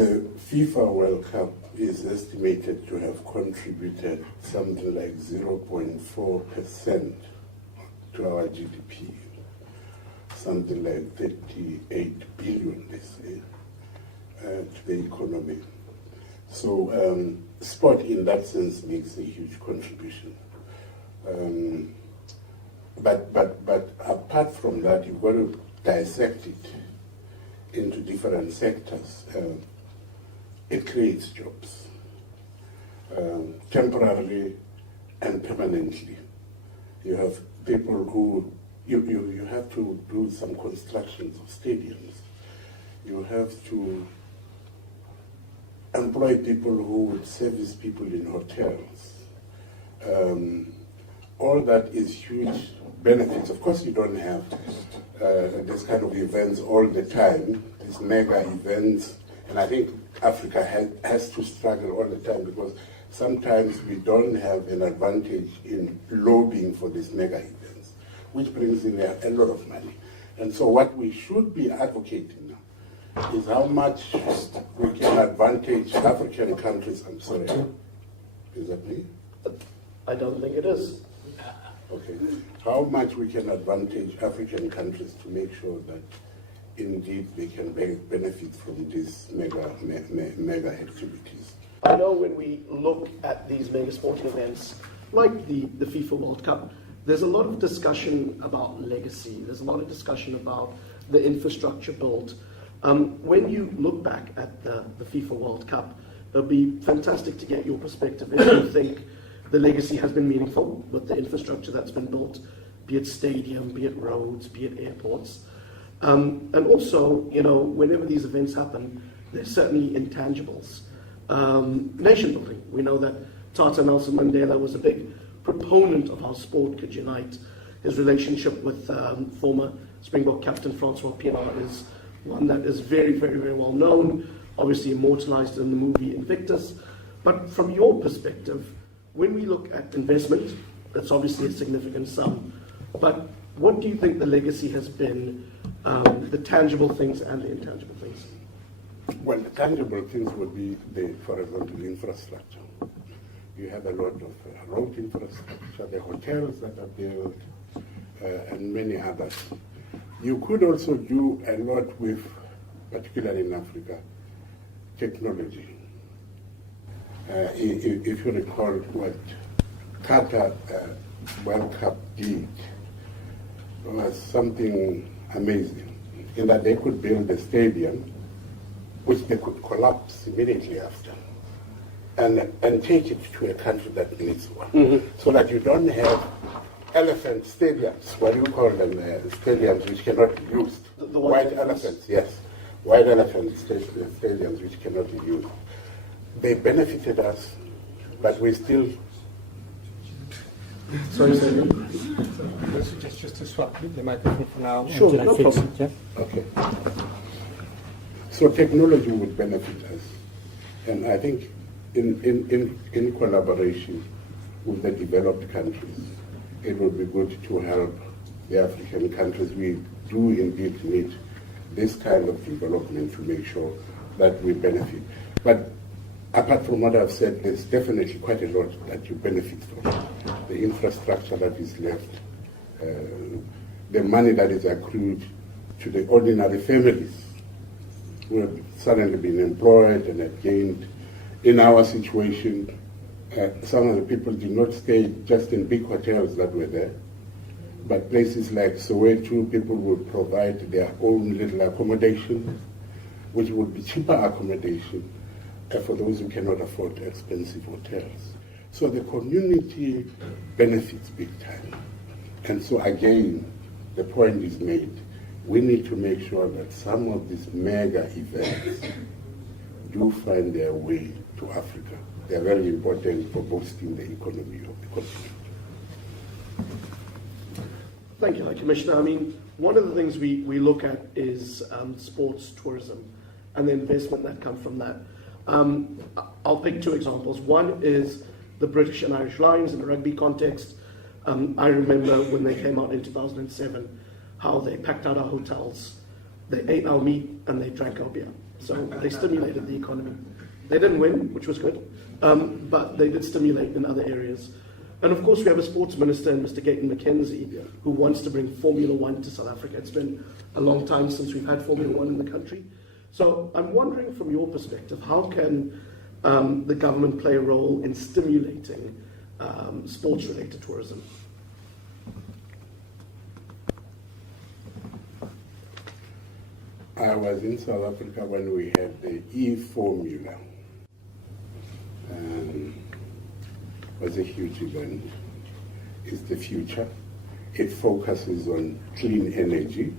The FIFA World Cup is estimated to have contributed something like 0.4% to our GDP, something like 38 billion, they say, to the economy. So sport in that sense makes a huge contribution. But apart from that, you've got to dissect it into different sectors. It creates jobs, temporarily and permanently. You have people who, you have to do some constructions of stadiums. You have to employ people who would service people in hotels. All that is huge benefits. Of course, you don't have this kind of events all the time, these mega events, and I think Africa has to struggle all the time because sometimes we don't have an advantage in lobbying for these mega events, which brings in a lot of money. And so what we should be advocating now is how much we can advantage African countries. I'm sorry, is that me? I don't think it is. Okay. How much we can advantage African countries to make sure that indeed they can benefit from these mega activities. I know when we look at these mega sporting events, like the FIFA World Cup, there's a lot of discussion about legacy. There's a lot of discussion about the infrastructure built. When you look back at the FIFA World Cup, it'll be fantastic to get your perspective if you think the legacy has been meaningful with the infrastructure that's been built, be it stadium, be it roads, be it airports. And also, you know, whenever these events happen, there's certainly intangibles. Nation building. We know that Tata Nelson Mandela was a big proponent of how sport could unite. His relationship with former Springbok captain Francois Pienaar is one that is very, very, very well known, obviously immortalized in the movie Invictus. But from your perspective, when we look at investment, it's obviously a significant sum. But what do you think the legacy has been, the tangible things and the intangible things? Well, the tangible things would be, for example, the infrastructure. You have a lot of road infrastructure, the hotels that are built, and many others. You could also do a lot with, particularly in Africa, technology. If you recall what Qatar World Cup did, was something amazing, in that they could build a stadium which they could collapse immediately after and take it to a country that needs one. So that you don't have elephant stadiums, what do you call them, stadiums which cannot be used. The white elephants, yes. White elephant stadiums which cannot be used. They benefited us, but we still... Sorry, sir. Just to swap the microphone for now. Sure, no problem. Yeah? Okay. So technology would benefit us. And I think in collaboration with the developed countries, it would be good to help the African countries. We do indeed need this kind of development to make sure that we benefit. But apart from what I've said, there's definitely quite a lot that you benefit from. The infrastructure that is left, the money that is accrued to the ordinary families who have suddenly been employed and have gained. In our situation, some of the people did not stay just in big hotels that were there, but places like Soweto, people would provide their own little accommodation, which would be cheaper accommodation for those who cannot afford expensive hotels. So the community benefits big time. And so again, the point is made. We need to make sure that some of these mega events do find their way to Africa. They are very important for boosting the economy of the continent. Thank you, Commissioner. I mean, one of the things we look at is sports tourism and the investment that comes from that. I'll pick two examples. One is the British and Irish Lions in the rugby context. I remember when they came out in 2007, how they packed out our hotels They ate our meat and they drank our beer. So they stimulated the economy. They didn't win, which was good, but they did stimulate in other areas. And of course, we have a sports minister, Mr. Gayton McKenzie, who wants to bring Formula One to South Africa. It's been a long time since we've had Formula One in the country. So I'm wondering, from your perspective, how can the government play a role in stimulating sports-related tourism? I was in South Africa when we had the e-Formula. It was a huge event. It's the future. It focuses on clean energy,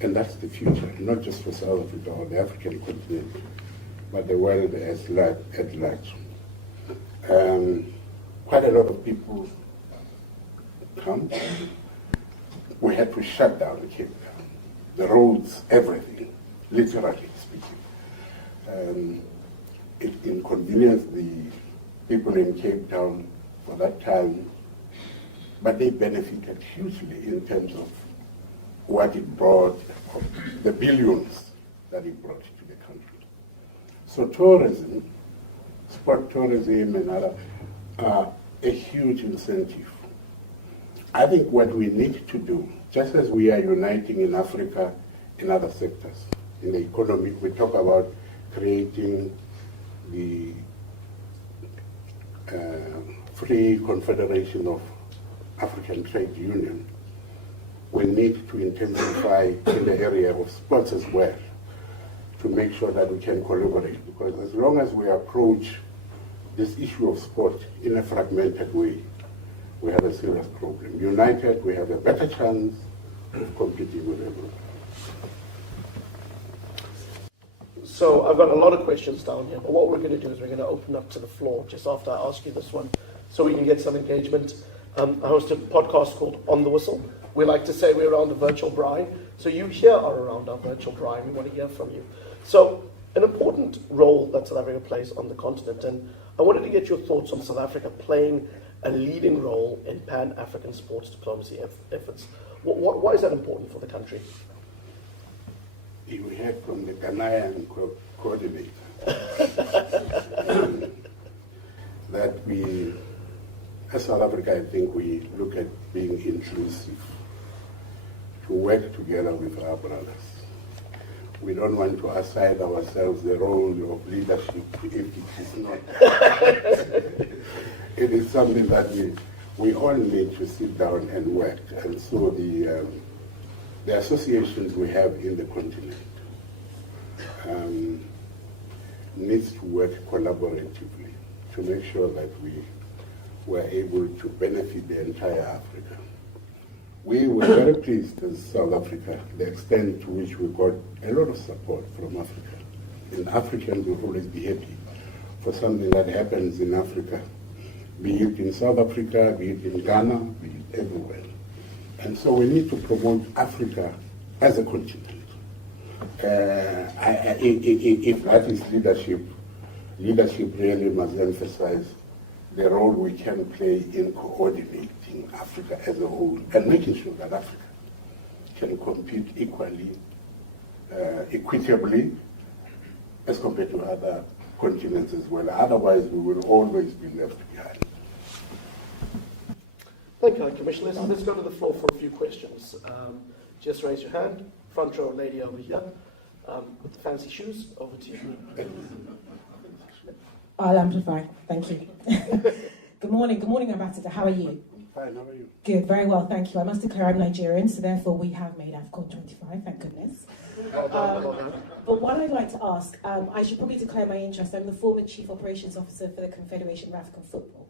and that's the future, not just for South Africa or the African continent, but the world at large. Quite a lot of people come. We had to shut down Cape Town. The roads, everything, literally speaking. It inconvenienced the people in Cape Town for that time, but they benefited hugely in terms of what it brought, the billions that it brought to the country. So tourism, sport tourism and other, are a huge incentive. I think what we need to do, just as we are uniting in Africa in other sectors, in the economy, we talk about creating the Free Confederation of African Trade Union. We need to intensify in the area of sports as well to make sure that we can collaborate, because as long as we approach this issue of sport in a fragmented way, we have a serious problem. United, we have a better chance of competing with everyone. So I've got a lot of questions down here, but what we're going to do is we're going to open up to the floor just after I ask you this one, so we can get some engagement. I host a podcast called On the Whistle. We like to say we're around the virtual brine, so you here are around our virtual brine. We want to hear from you. So an important role that South Africa plays on the continent, and I wanted to get your thoughts on South Africa playing a leading role in Pan-African sports diplomacy efforts. Why is that important for the country? You heard from the Ghanaian coordinator that we, as South Africa, I think we look at being inclusive, to work together with our brothers. We don't want to assign ourselves the role of leadership if it is not. It is something that we all need to sit down and work. And so the associations we have in the continent needs to work collaboratively to make sure that we were able to benefit the entire Africa. We were very pleased as South Africa, the extent to which we got a lot of support from Africa. And Africans will always be happy for something that happens in Africa, be it in South Africa, be it in Ghana, be it everywhere. And so we need to promote Africa as a continent. If that is leadership really must emphasize the role we can play in coordinating Africa as a whole and making sure that Africa can compete equally, equitably, as compared to other continents as well. Otherwise, we will always be left behind. Thank you, Commissioner. Let's go to the floor for a few questions. Just raise your hand. Front row lady over here with the fancy shoes. Over to you. I'll amplify. Thank you. Good morning, Ambassador. How are you? Fine, how are you? Good, very well, thank you. I must declare I'm Nigerian, so therefore we have made AFCON 25, thank goodness. But what I'd like to ask, I should probably declare my interest. I'm the former Chief Operations Officer for the Confederation of African Football.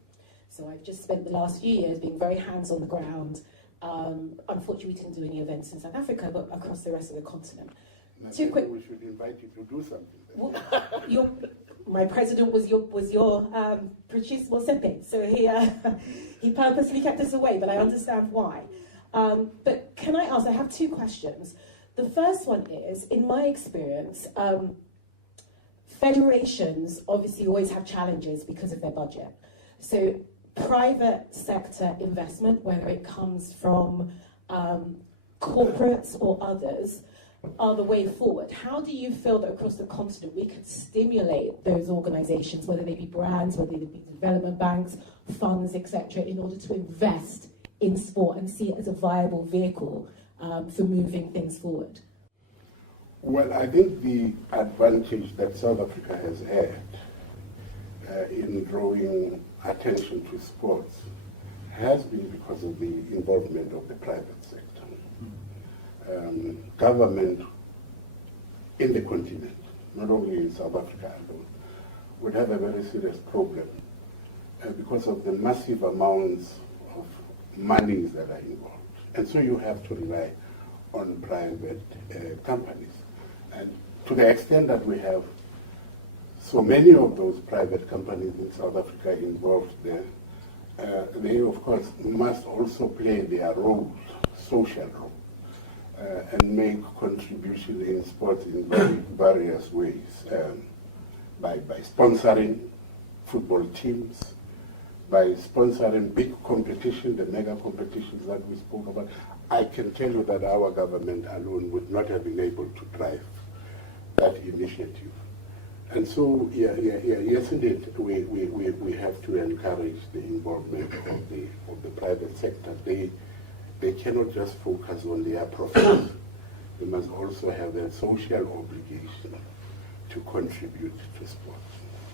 So I've just spent the last few years being very hands on the ground. Unfortunately, we didn't do any events in South Africa, but across the rest of the continent. Too quick. We should invite you to do something. Well, my president was your Patrice Mosepe, so he purposely kept us away, but I understand why. But can I ask, I have two questions. The first one is, in my experience, federations obviously always have challenges because of their budget. So private sector investment, whether it comes from corporates or others, are the way forward. How do you feel that across the continent we could stimulate those organisations, whether they be brands, whether they be development banks, funds, etc., in order to invest in sport and see it as a viable vehicle for moving things forward? Well, I think the advantage that South Africa has had in drawing attention to sports has been because of the involvement of the private sector. Government in the continent, not only in South Africa alone, would have a very serious problem because of the massive amounts of monies that are involved. And so you have to rely on private companies. And to the extent that we have so many of those private companies in South Africa involved there, they of course must also play their role, social role, and make contribution in sports in various ways, by sponsoring football teams, by sponsoring big competition, the mega competitions that we spoke about. I can tell you that our government alone would not have been able to drive that initiative. And so, yes indeed, we have to encourage the involvement of the private sector. They cannot just focus on their profits. They must also have a social obligation to contribute to sports.